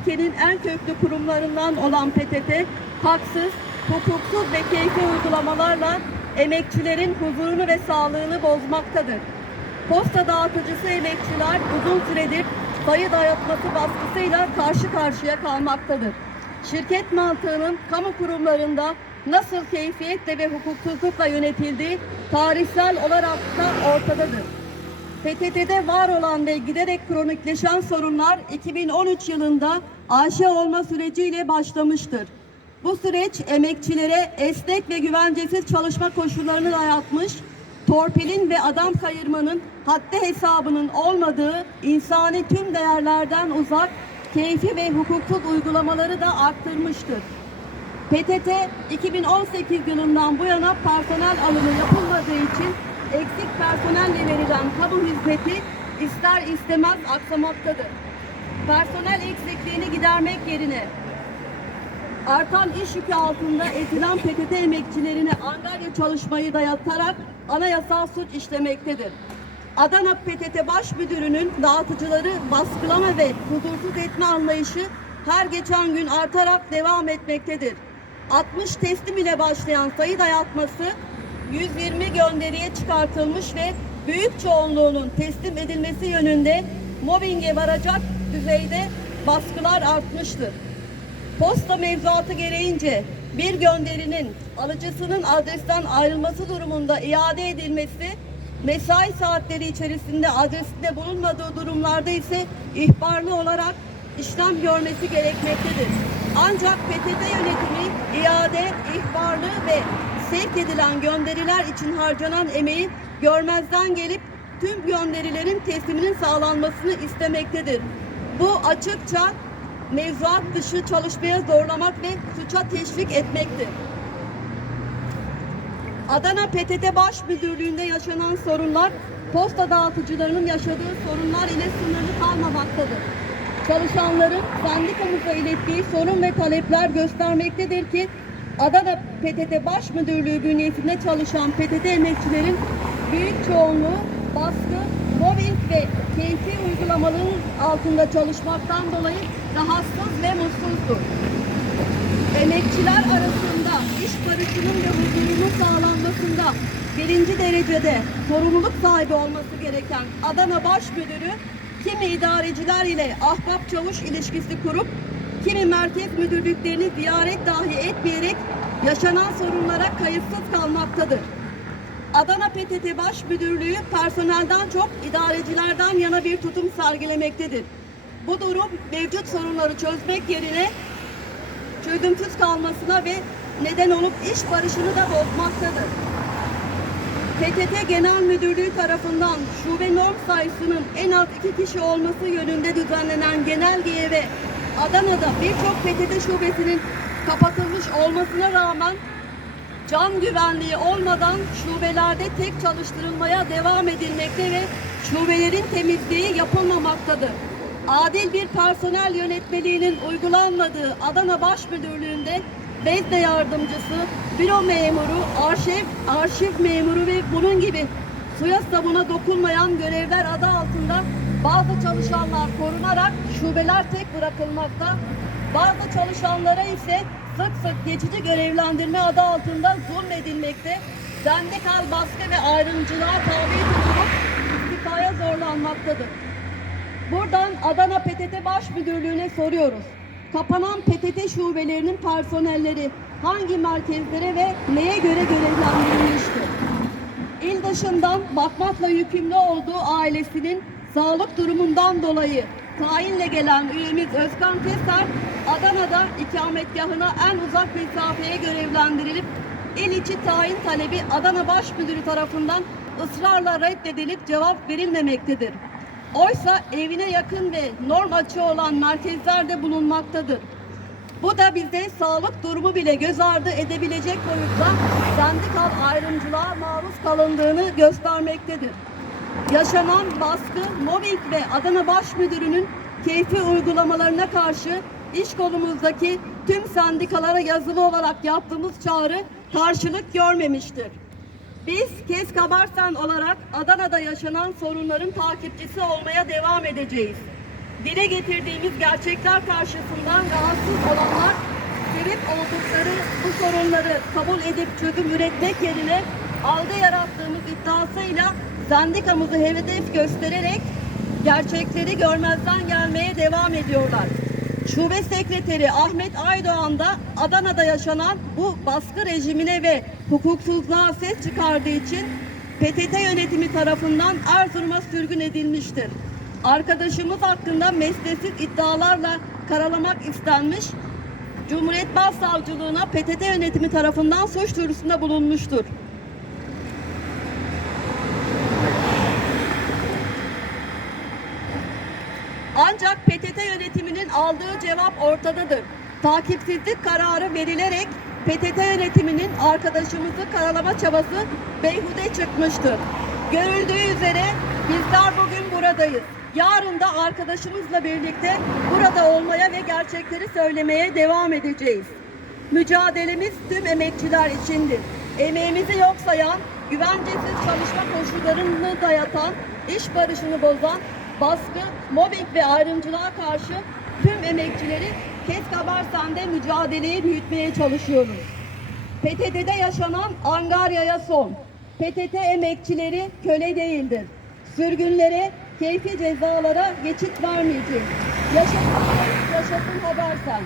ülkenin en köklü kurumlarından olan PTT, haksız, hukuksuz ve keyfi uygulamalarla emekçilerin huzurunu ve sağlığını bozmaktadır. Posta dağıtıcısı emekçiler uzun süredir sayı dayatması baskısıyla karşı karşıya kalmaktadır. Şirket mantığının kamu kurumlarında nasıl keyfiyetle ve hukuksuzlukla yönetildiği tarihsel olarak da ortadadır. PTT'de var olan ve giderek kronikleşen sorunlar 2013 yılında AŞ olma süreciyle başlamıştır. Bu süreç emekçilere esnek ve güvencesiz çalışma koşullarını dayatmış, torpilin ve adam kayırmanın haddi hesabının olmadığı insani tüm değerlerden uzak keyfi ve hukuksuz uygulamaları da arttırmıştır. PTT 2018 yılından bu yana personel alımı yapılmadığı için eksik personelle verilen kamu hizmeti ister istemez aksamaktadır. Personel eksikliğini gidermek yerine artan iş yükü altında ezilen PTT emekçilerine angarya çalışmayı dayatarak anayasal suç işlemektedir. Adana PTT Baş Müdürü'nün dağıtıcıları baskılama ve huzursuz etme anlayışı her geçen gün artarak devam etmektedir. 60 teslim ile başlayan sayı dayatması 120 gönderiye çıkartılmış ve büyük çoğunluğunun teslim edilmesi yönünde mobbinge varacak düzeyde baskılar artmıştır. Posta mevzuatı gereğince bir gönderinin alıcısının adresten ayrılması durumunda iade edilmesi, mesai saatleri içerisinde adresinde bulunmadığı durumlarda ise ihbarlı olarak işlem görmesi gerekmektedir. Ancak PTT yönetimi iade, ihbarlı ve sevk edilen gönderiler için harcanan emeği görmezden gelip tüm gönderilerin tesliminin sağlanmasını istemektedir. Bu açıkça mevzuat dışı çalışmaya zorlamak ve suça teşvik etmektir. Adana PTT Baş Müdürlüğü'nde yaşanan sorunlar posta dağıtıcılarının yaşadığı sorunlar ile sınırlı kalmamaktadır. Çalışanların sendikamıza ilettiği sorun ve talepler göstermektedir ki Adana PTT Baş Müdürlüğü bünyesinde çalışan PTT emekçilerin büyük çoğunluğu baskı, mobbing ve keyfi uygulamaların altında çalışmaktan dolayı rahatsız ve mutsuzdur. Emekçiler arasında iş barışının ve huzurunun sağlanmasında birinci derecede sorumluluk sahibi olması gereken Adana Baş Müdürü kimi idareciler ile ahbap çavuş ilişkisi kurup kimi merkez müdürlüklerini ziyaret dahi etmeyerek yaşanan sorunlara kayıtsız kalmaktadır. Adana PTT Baş Müdürlüğü personelden çok idarecilerden yana bir tutum sergilemektedir. Bu durum mevcut sorunları çözmek yerine çözümsüz kalmasına ve neden olup iş barışını da bozmaktadır. PTT Genel Müdürlüğü tarafından şube norm sayısının en az iki kişi olması yönünde düzenlenen genelgeye ve Adana'da birçok PTT şubesinin kapatılmış olmasına rağmen can güvenliği olmadan şubelerde tek çalıştırılmaya devam edilmekte ve şubelerin temizliği yapılmamaktadır. Adil bir personel yönetmeliğinin uygulanmadığı Adana Baş Müdürlüğü'nde vezne yardımcısı, büro memuru, arşiv, arşiv memuru ve bunun gibi suya sabuna dokunmayan görevler adı altında bazı çalışanlar korunarak şubeler tek bırakılmakta, bazı çalışanlara ise sık sık geçici görevlendirme adı altında zulmedilmekte, sendikal baskı ve ayrımcılığa tabi tutulup istifaya zorlanmaktadır. Buradan Adana PTT Baş Müdürlüğü'ne soruyoruz. Kapanan PTT şubelerinin personelleri hangi merkezlere ve neye göre görevlendirilmiştir? İl dışından bakmakla yükümlü olduğu ailesinin sağlık durumundan dolayı tayinle gelen üyemiz Özkan Teser, Adana'da ikametgahına en uzak mesafeye görevlendirilip il içi tayin talebi Adana Baş Müdürü tarafından ısrarla reddedilip cevap verilmemektedir. Oysa evine yakın ve norm açığı olan merkezlerde bulunmaktadır. Bu da bize sağlık durumu bile göz ardı edebilecek boyutta sendikal ayrımcılığa maruz kalındığını göstermektedir. Yaşanan baskı, mobbing ve Adana Baş Müdürü'nün keyfi uygulamalarına karşı iş kolumuzdaki tüm sendikalara yazılı olarak yaptığımız çağrı karşılık görmemiştir. Biz Kes Kabarsan olarak Adana'da yaşanan sorunların takipçisi olmaya devam edeceğiz. dile getirdiğimiz gerçekler karşısında rahatsız olanlar sebep oldukları bu sorunları kabul edip çözüm üretmek yerine algı yarattığımız iddiasıyla sendikamızı hedef göstererek gerçekleri görmezden gelmeye devam ediyorlar. Şube Sekreteri Ahmet Aydoğan da Adana'da yaşanan bu baskı rejimine ve hukuksuzluğa ses çıkardığı için PTT yönetimi tarafından Erzurum'a sürgün edilmiştir. Arkadaşımız hakkında mesnetsiz iddialarla karalamak istenmiş, Cumhuriyet Başsavcılığına PTT yönetimi tarafından suç duyurusunda bulunmuştur. Ancak PTT yönetiminin aldığı cevap ortadadır. Takipsizlik kararı verilerek PTT yönetiminin arkadaşımızı karalama çabası beyhude çıkmıştır. Görüldüğü üzere bizler bugün buradayız. Yarın da arkadaşımızla birlikte burada olmaya ve gerçekleri söylemeye devam edeceğiz. Mücadelemiz tüm emekçiler içindir. Emeğimizi yok sayan, güvencesiz çalışma koşullarını dayatan, iş barışını bozan, baskı, mobbing ve ayrımcılığa karşı tüm emekçileri KESK Habersen'de mücadeleyi büyütmeye çalışıyoruz. PTT'de yaşanan Angarya'ya son. PTT emekçileri köle değildir. Sürgünlere, keyfi cezalara geçit vermeyeceğiz. Yaşasın, yaşasın Habersen.